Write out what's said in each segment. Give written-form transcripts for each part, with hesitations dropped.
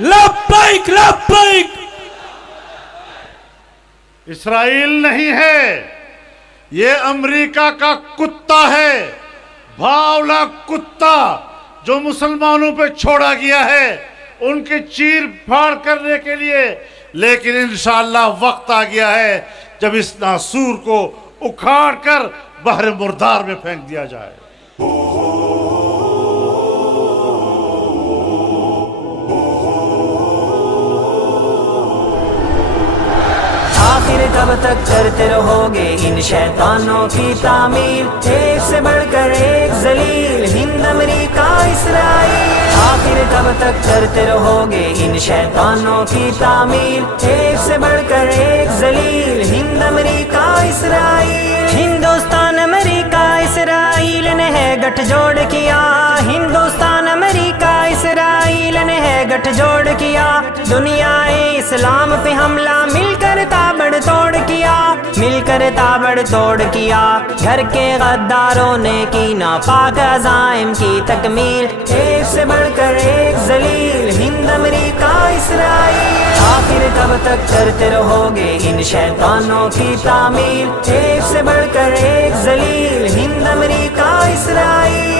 لبیک لبیک. اسرائیل نہیں ہے، یہ امریکہ کا کتا ہے، بھاولا کتا جو مسلمانوں پہ چھوڑا گیا ہے ان کی چیر پھاڑ کرنے کے لیے. لیکن انشاءاللہ وقت آ گیا ہے جب اس ناسور کو اکھاڑ کر بحر مردار میں پھینک دیا جائے. آخر کب تک کرتے رہو گے ان شیطانوں کی تعمیل؟ ایک سے بڑھ کر ایک ذلیل ہند امریکہ اسرائیل. آخر کب تک کرتے رہو گے ان شیطانوں کی تعمیل؟ ایک سے بڑھ کر ایک ذلیل ہند امریکہ اسرائیل. ہندوستان امریکہ اسرائیل نے ہے گٹھ جوڑ کیا، ہندوستان امریکہ اسرائیل نے ہے گٹھ جوڑ کیا. دنیا اسلام پہ حملہ مل کر تابڑ توڑ کیا، مل کر تابڑ توڑ کیا. گھر کے غداروں نے کی ناپاک عزائم کی تکمیل. ایک سے بڑھ کر ایک ذلیل ہند امریکہ اسرائیل. آخر کب تک کرتے رہو گے ان شیطانوں کی تعمیل؟ ایک سے بڑھ کر ایک ذلیل ہند امریکہ اسرائیل.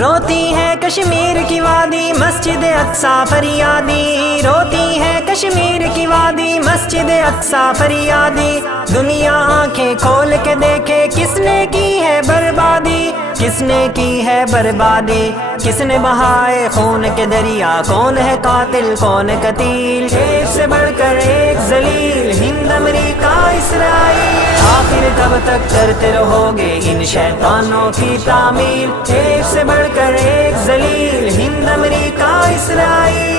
روتی ہے کشمیر کی وادی مسجد اقصیٰ فریادی، روتی ہے کشمیر کی وادی مسجد اقصیٰ فریادی. دنیا آنکھیں کھول کے دیکھے کس نے کی ہے بربادی، کس نے کی ہے بربادی. کس نے بہائے خون کے دریا، کون ہے قاتل کون قتیل. ایک سے بڑھ کر ایک ذلیل ہند امریکہ اسرائیل. آخر کب تک کرتے رہو گے ان شیطانوں کی تعمیل؟ ایک سے بڑھ کر ایک ذلیل ہند امریکہ اسرائیل.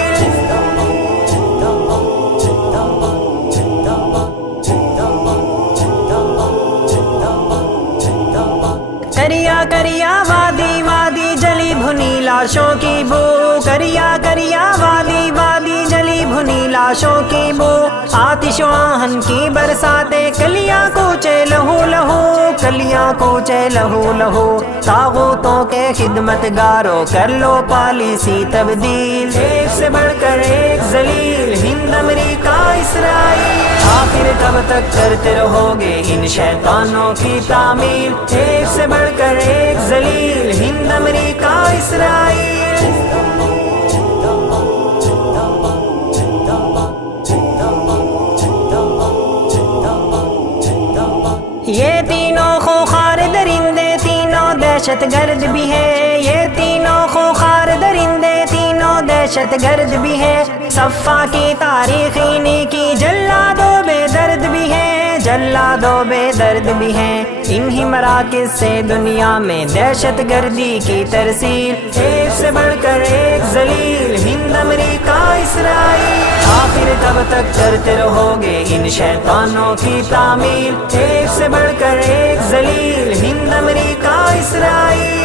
کریا کریا وادی وادی جلی بھنی لاشوں کی بو، کریا کریا وادی وادی جلی بھنی لاشوں کی بو. آتش و آہن کی برساتیں کلیاں کوچے لہو لہو، کلیاں کوچے لہو لہو. طاغوتوں کے خدمت گاروں کر لو پالیسی تبدیل. ایک سے بڑھ کر ایک ذلیل ہند امریکہ اسرائیل. آخر کب تک کرتے رہو گے ان شیطانوں کی تعمیل؟ ایک سے بڑھ کر ایک ذلیل ہند امریکہ اسرائیل. یہ تینوں خوخار درندے تینوں دہشت گرد بھی ہے، یہ تینوں خوخار درندے تینوں دہشت گرد بھی ہے. صفا کی تاریخی نیکی جلادوں بے درد بھی ہے، جلادوں بے درد بھی ہیں. انہی مراکز سے دنیا میں دہشت گردی کی ترسیل. ایک سے بڑھ کر ایک ذلیل ہند امریکہ اسرائیل. آخر کب تک کرتے رہو گے ان شیطانوں کی تعمیل؟ ایک سے بڑھ کر ایک ذلیل ہند امریکہ اسرائیل.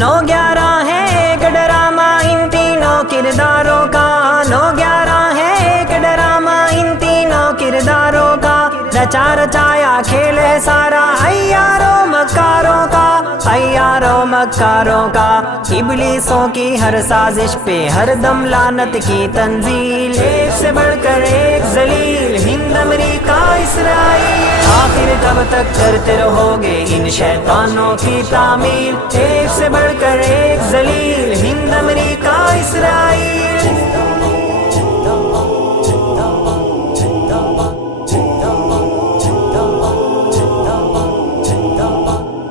نو گیارہ ہے ایک ڈرامہ ان تینوں کرداروں کا، نو گیارہ ہے ایک ڈرامہ ان تینوں کرداروں کا. رچا رچایا کھیل ہے سارا عیاروں مکاروں کا، عیاروں مکاروں کا. ابلیسوں کی ہر سازش پہ ہر دم لعنت کی تنزیل. ایک سے بڑھ کر ایک ذلیل ہند امریکہ اسرائیل. آخر کب تک کرتے رہو گے ان شیطانوں کی تعمیل؟ ایک سے بڑھ کر ایک ذلیل ہند امریکہ اسرائیل.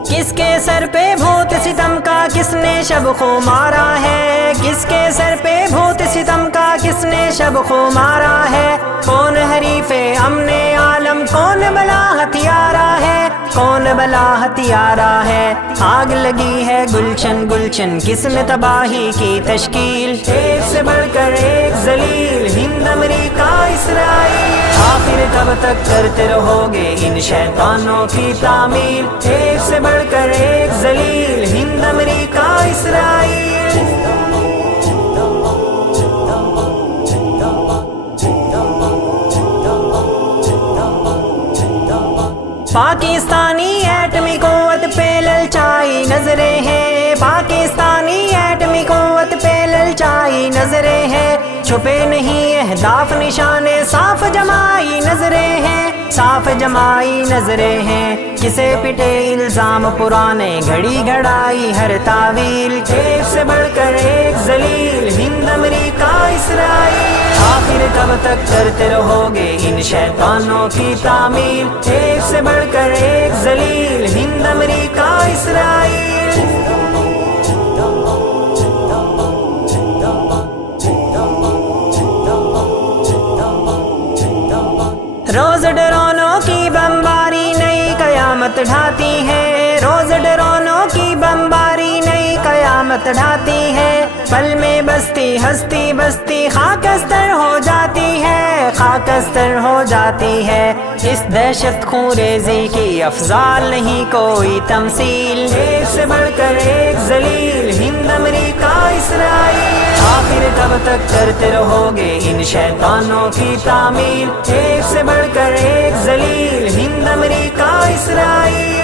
کس کے سر پہ بھوت ستم کا کس نے شب خو مارا ہے، کس کے سر پہ بھوت ستم کا کس نے شب خو مارا ہے. کون حریف امن عالم کون بلا ہتھیارا ہے، کون بلا ہتھیارا ہے. آگ لگی ہے گلشن گلشن کس نے تباہی کی تشکیل. ایک سے بڑھ کر ایک ذلیل ہند امریکہ اسرائیل. آخر کب تک کرتے رہو گے ان شیطانوں کی تعمیل؟ ایک سے بڑھ کر ایک ذلیل ہند امریکہ اسرائیل. پاکستانی ایٹمی قوت پہ للچائی نظریں ہیں، پاکستانی ایٹمی قوت پہ للچائی نظریں ہیں، چھپے نہیں اہداف نشانے صاف جمائی نظریں ہیں، صاف جمائی نظریں ہیں، کسے پٹے الزام پرانے گھڑی گھڑائی ہر تعویل، ایک سے بڑھ کر ایک ذلیل ہند امریکہ اسرائیل، آخر کب تک کرتے رہو گے ان شیطانوں کی تعمیل، ایک سے بڑھ کر ایک ذلیل ہند امریکہ اسرائیل۔ روز ڈرونوں کی بمباری نئی قیامت ڈھاتی ہے، روز ڈرونوں کی بمباری نئی قیامت ڈھاتی ہے، پل میں بستی ہستی بستی خاکستر ہو جاتی ہے، خاکستر ہو جاتی ہے، اس دہشت خونریزی کی افضال نہیں کوئی تمثیل، ایک سے بڑھ کر ایک ذلیل ہند امریکہ اسرائیل، آخر کب تک کرتے رہو گے ان شیطانوں کی تعمیل، ایک سے بڑھ کر ایک ذلیل ہند امریکہ اسرائیل۔